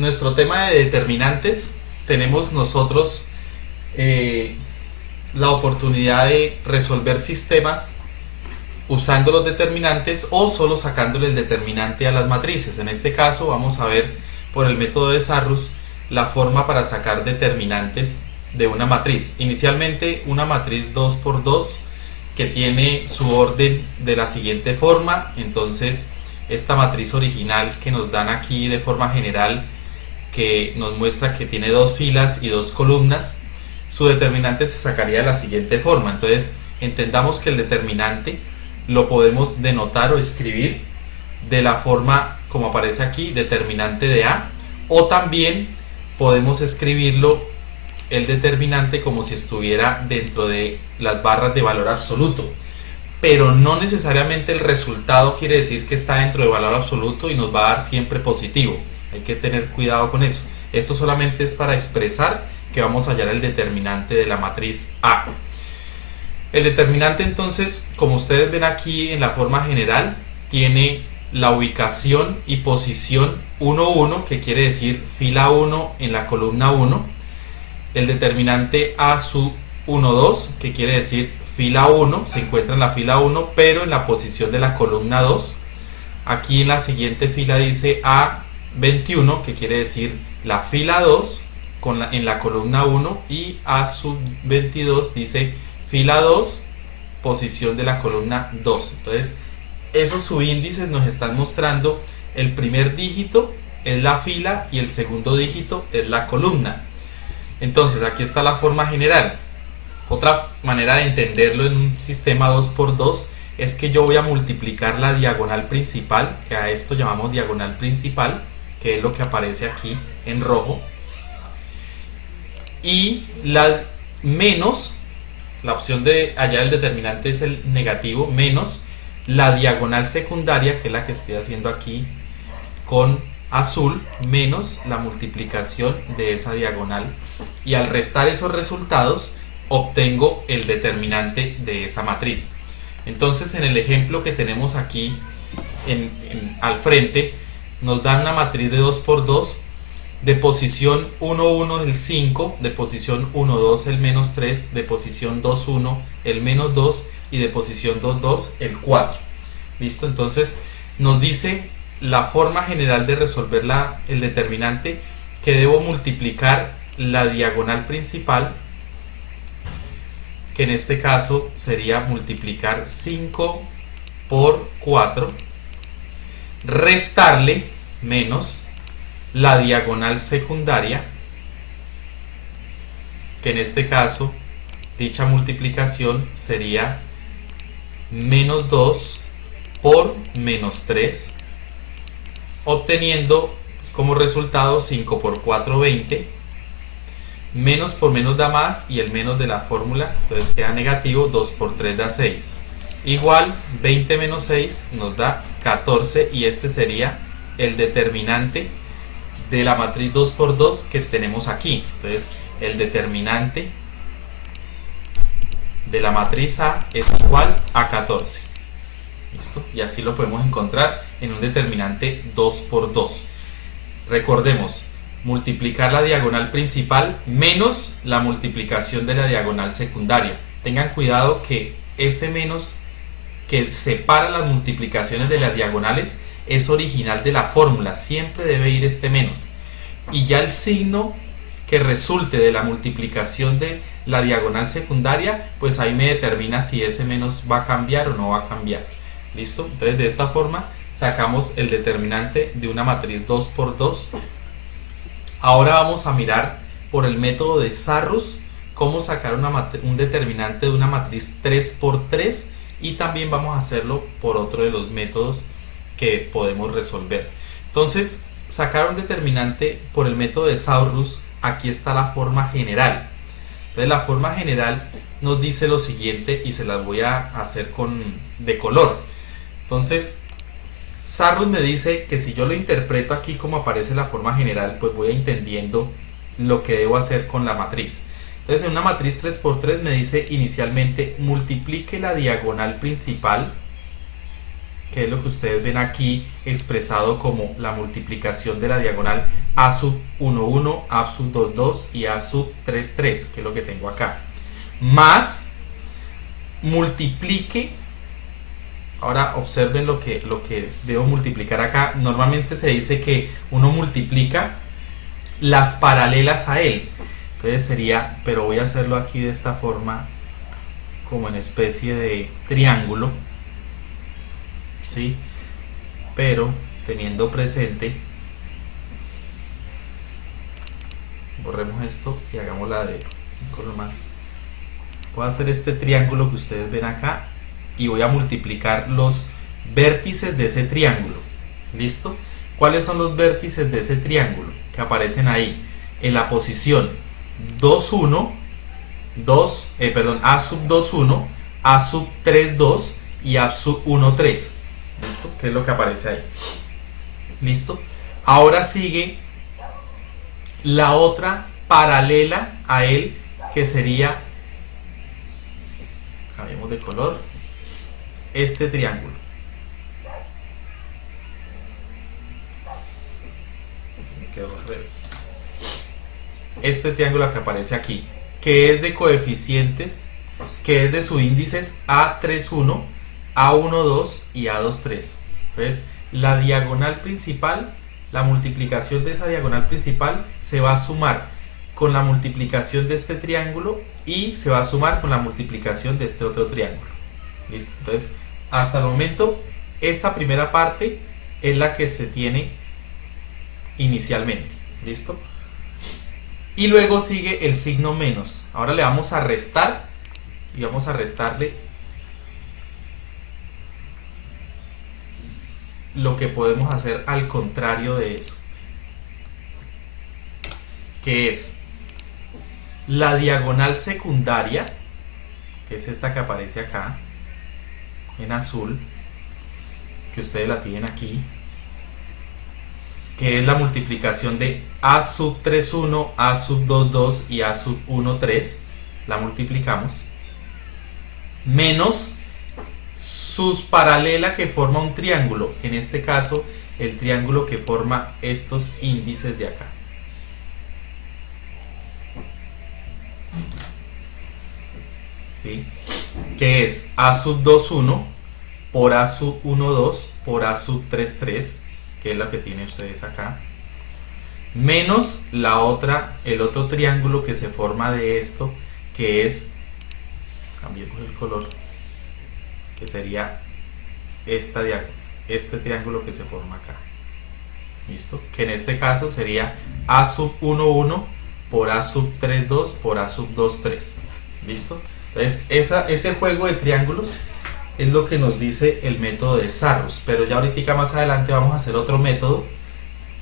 nuestro tema de determinantes, tenemos nosotros la oportunidad de resolver sistemas usando los determinantes o solo sacándole el determinante a las matrices. En este caso vamos a ver por el método de Sarrus la forma para sacar determinantes de una matriz. Inicialmente una matriz 2 por 2 que tiene su orden de la siguiente forma. Entonces esta matriz original que nos dan aquí de forma general, que nos muestra que tiene dos filas y dos columnas, su determinante se sacaría de la siguiente forma. Entonces entendamos que el determinante lo podemos denotar o escribir de la forma como aparece aquí, determinante de A, o también podemos escribirlo el determinante como si estuviera dentro de las barras de valor absoluto, pero no necesariamente el resultado quiere decir que está dentro de valor absoluto y nos va a dar siempre positivo. Hay que tener cuidado con eso. Esto solamente es para expresar que vamos a hallar el determinante de la matriz A. El determinante, entonces, como ustedes ven aquí en la forma general, tiene la ubicación y posición 1, 1, que quiere decir fila 1 en la columna 1. El determinante A sub 1, 2, que quiere decir fila 1, se encuentra en la fila 1, pero en la posición de la columna 2. Aquí en la siguiente fila dice A21, que quiere decir la fila 2 en la columna 1, y A sub 22 dice fila 2, posición de la columna 2. Entonces, esos subíndices nos están mostrando el primer dígito es la fila y el segundo dígito es la columna. Entonces, aquí está la forma general. Otra manera de entenderlo en un sistema 2 por 2 es que yo voy a multiplicar la diagonal principal, que a esto llamamos diagonal principal, que es lo que aparece aquí en rojo, y la menos, la opción de hallar el determinante es el negativo, menos la diagonal secundaria, que es la que estoy haciendo aquí con azul, menos la multiplicación de esa diagonal, y al restar esos resultados obtengo el determinante de esa matriz. Entonces, en el ejemplo que tenemos aquí al frente, nos dan una matriz de 2 por 2, de posición 1, 1 el 5, de posición 1, 2 el menos 3, de posición 2, 1 el menos 2 y de posición 2, 2 el 4. ¿Listo? Entonces nos dice la forma general de resolver el determinante, que debo multiplicar la diagonal principal, que en este caso sería multiplicar 5 por 4, restarle menos la diagonal secundaria, que en este caso dicha multiplicación sería menos 2 por menos 3, obteniendo como resultado 5 por 4, 20, menos por menos da más y el menos de la fórmula, entonces queda negativo, 2 por 3 da 6, igual 20 menos 6 nos da 14, y este sería el determinante de la matriz 2 por 2 que tenemos aquí. Entonces el determinante de la matriz A es igual a 14. ¿Listo? Y así lo podemos encontrar en un determinante 2 por 2. Recordemos, multiplicar la diagonal principal menos la multiplicación de la diagonal secundaria. Tengan cuidado que ese menos que separa las multiplicaciones de las diagonales es original de la fórmula, siempre debe ir este menos, y ya el signo que resulte de la multiplicación de la diagonal secundaria, pues ahí me determina si ese menos va a cambiar o no va a cambiar. ¿Listo? Entonces de esta forma sacamos el determinante de una matriz 2 por 2. Ahora vamos a mirar por el método de Sarrus cómo sacar un determinante de una matriz 3 por 3, y también vamos a hacerlo por otro de los métodos que podemos resolver. Entonces, sacar un determinante por el método de Sarrus, aquí está la forma general. Entonces la forma general nos dice lo siguiente, y se las voy a hacer de color. Entonces Sarrus me dice que si yo lo interpreto aquí como aparece la forma general, pues voy entendiendo lo que debo hacer con la matriz. Entonces en una matriz 3 por 3 me dice inicialmente multiplique la diagonal principal que es lo que ustedes ven aquí expresado como la multiplicación de la diagonal A sub 1, 1, A sub 2, 2 y A sub 3, 3, que es lo que tengo acá. Más multiplique. Ahora observen lo que debo multiplicar acá. Normalmente se dice que uno multiplica las paralelas a él. Entonces sería, pero voy a hacerlo aquí de esta forma, como en especie de triángulo, ¿sí? Pero teniendo presente, borremos esto y hagámosla de un color más. Voy a hacer este triángulo que ustedes ven acá y voy a multiplicar los vértices de ese triángulo. ¿Listo? ¿Cuáles son los vértices de ese triángulo que aparecen ahí? En la posición 2, 1, A sub 2, 1, A sub 3, 2 y A sub 1, 3. ¿Listo? ¿Qué es lo que aparece ahí? ¿Listo? Ahora sigue la otra paralela a él, que sería, cambiemos de color, este triángulo. Me quedó al revés. Este triángulo que aparece aquí, que es de coeficientes, que es de sus índices A31, A12 y A23. Entonces, la diagonal principal, la multiplicación de esa diagonal principal se va a sumar con la multiplicación de este triángulo y se va a sumar con la multiplicación de este otro triángulo. ¿Listo? Entonces, hasta el momento, esta primera parte es la que se tiene inicialmente. ¿Listo? Y luego sigue el signo menos. Ahora le vamos a restar y vamos a restarle lo que podemos hacer al contrario de eso, que es la diagonal secundaria, que es esta que aparece acá en azul, que ustedes la tienen aquí, que es la multiplicación de A sub 3, 1, A sub 2, 2 y A sub 1, 3, la multiplicamos, menos sus paralela que forma un triángulo, en este caso el triángulo que forma estos índices de acá. ¿Sí? Que es A sub 2, 1 por A sub 1, 2 por A sub 3, 3, que es lo que tienen ustedes acá, menos la otra, el otro triángulo que se forma de esto, que es, cambiemos el color, que sería este triángulo que se forma acá. ¿Listo? Que en este caso sería A sub 1, 1 por A sub 3, 2 por A sub 2, 3. ¿Listo? Entonces ese juego de triángulos es lo que nos dice el método de Sarrus, pero ya ahorita más adelante vamos a hacer otro método,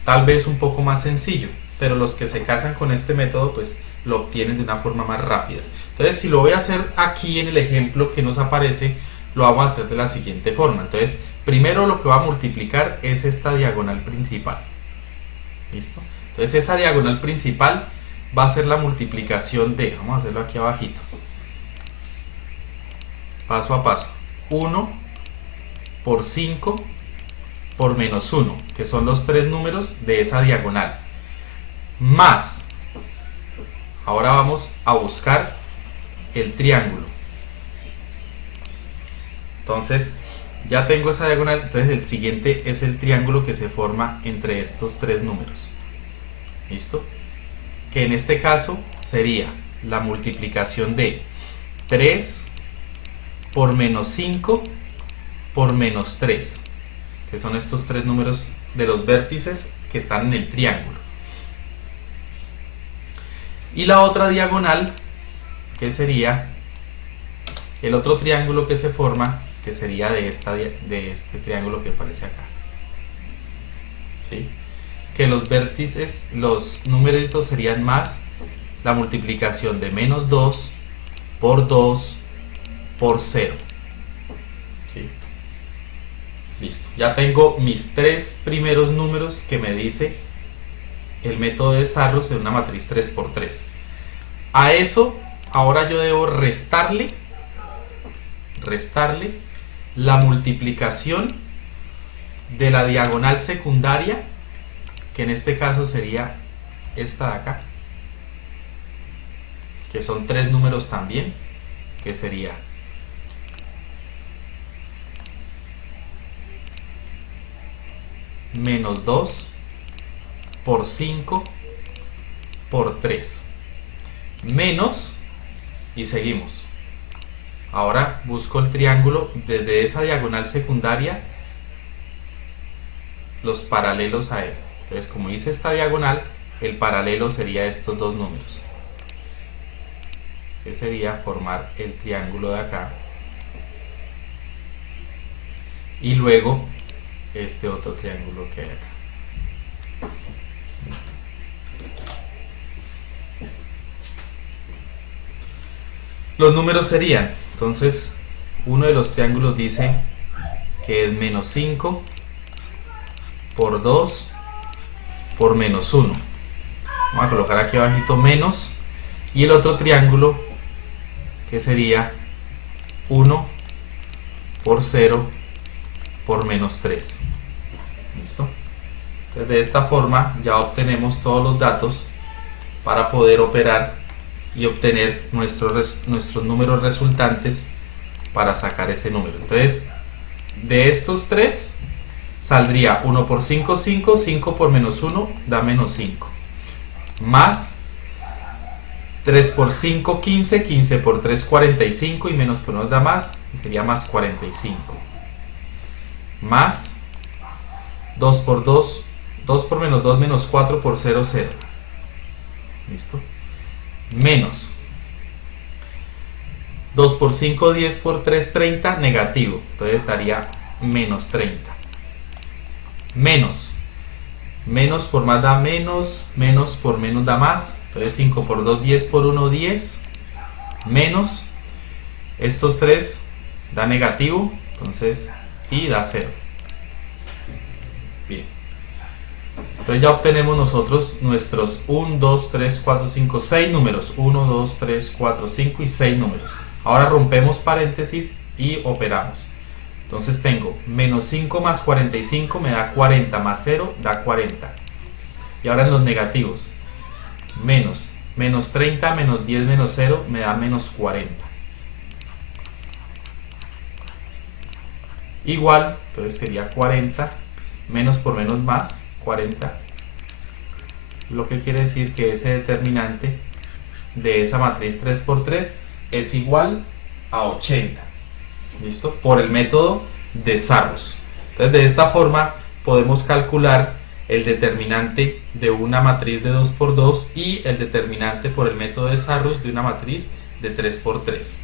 tal vez un poco más sencillo, pero los que se casan con este método pues lo obtienen de una forma más rápida. Entonces, si lo voy a hacer aquí en el ejemplo que nos aparece, lo vamos a hacer de la siguiente forma. Entonces, primero lo que va a multiplicar es esta diagonal principal. ¿Listo? Entonces, esa diagonal principal va a ser la multiplicación de, vamos a hacerlo aquí abajito, paso a paso, 1 por 5 por menos 1, que son los tres números de esa diagonal, más, ahora vamos a buscar el triángulo. Entonces ya tengo esa diagonal, entonces el siguiente es el triángulo que se forma entre estos tres números. ¿Listo? Que en este caso sería la multiplicación de 3 por menos 5 por menos 3, que son estos tres números de los vértices que están en el triángulo. Y la otra diagonal, que sería el otro triángulo que se forma, que sería de este triángulo que aparece acá. ¿Sí? Que los vértices, los numeritos serían más la multiplicación de menos 2 por 2 por 0. ¿Sí? Listo. Ya tengo mis tres primeros números que me dice el método de Sarrus en una matriz 3×3. A eso, ahora yo debo restarle la multiplicación de la diagonal secundaria, que en este caso sería esta de acá, que son 3 números también, que sería menos 2 por 5 por 3 menos, y seguimos. Ahora busco el triángulo desde esa diagonal secundaria, los paralelos a él. Entonces, como hice esta diagonal, el paralelo sería estos dos números, que sería formar el triángulo de acá, y luego este otro triángulo que hay acá. ¿Listo? Los números serían, entonces, uno de los triángulos dice que es menos 5 por 2 por menos 1. Vamos a colocar aquí abajito menos, y el otro triángulo que sería 1 por 0 por menos 3. ¿Listo? Entonces, de esta forma ya obtenemos todos los datos para poder operar y obtener nuestros números resultantes para sacar ese número. Entonces, de estos tres saldría 1 por 5, 5, 5 por menos 1 da menos 5, más 3 por 5, 15, 15 por 3, 45, y menos por 1 da más, sería más 45, más 2 por 2, 2 por menos 2, menos 4 por 0, 0. ¿Listo? Menos 2 por 5, 10 por 3, 30, negativo. Entonces daría menos 30. Menos por más da menos, menos por menos da más. Entonces 5 por 2, 10 por 1, 10. Menos estos 3 da negativo, entonces, y da 0. Bien. Entonces ya obtenemos nosotros nuestros 1, 2, 3, 4, 5, 6 números. 1, 2, 3, 4, 5 y 6 números. Ahora rompemos paréntesis y operamos. Entonces tengo menos 5 más 45 me da 40, más 0 da 40. Y ahora en los negativos, menos 30 menos 10 menos 0 me da menos 40. Igual, entonces sería 40, menos por menos más, 40. Lo que quiere decir que ese determinante de esa matriz 3 por 3 es igual a 80. ¿Listo? Por el método de Sarrus. Entonces, de esta forma podemos calcular el determinante de una matriz de 2 por 2 y el determinante por el método de Sarrus de una matriz de 3 por 3.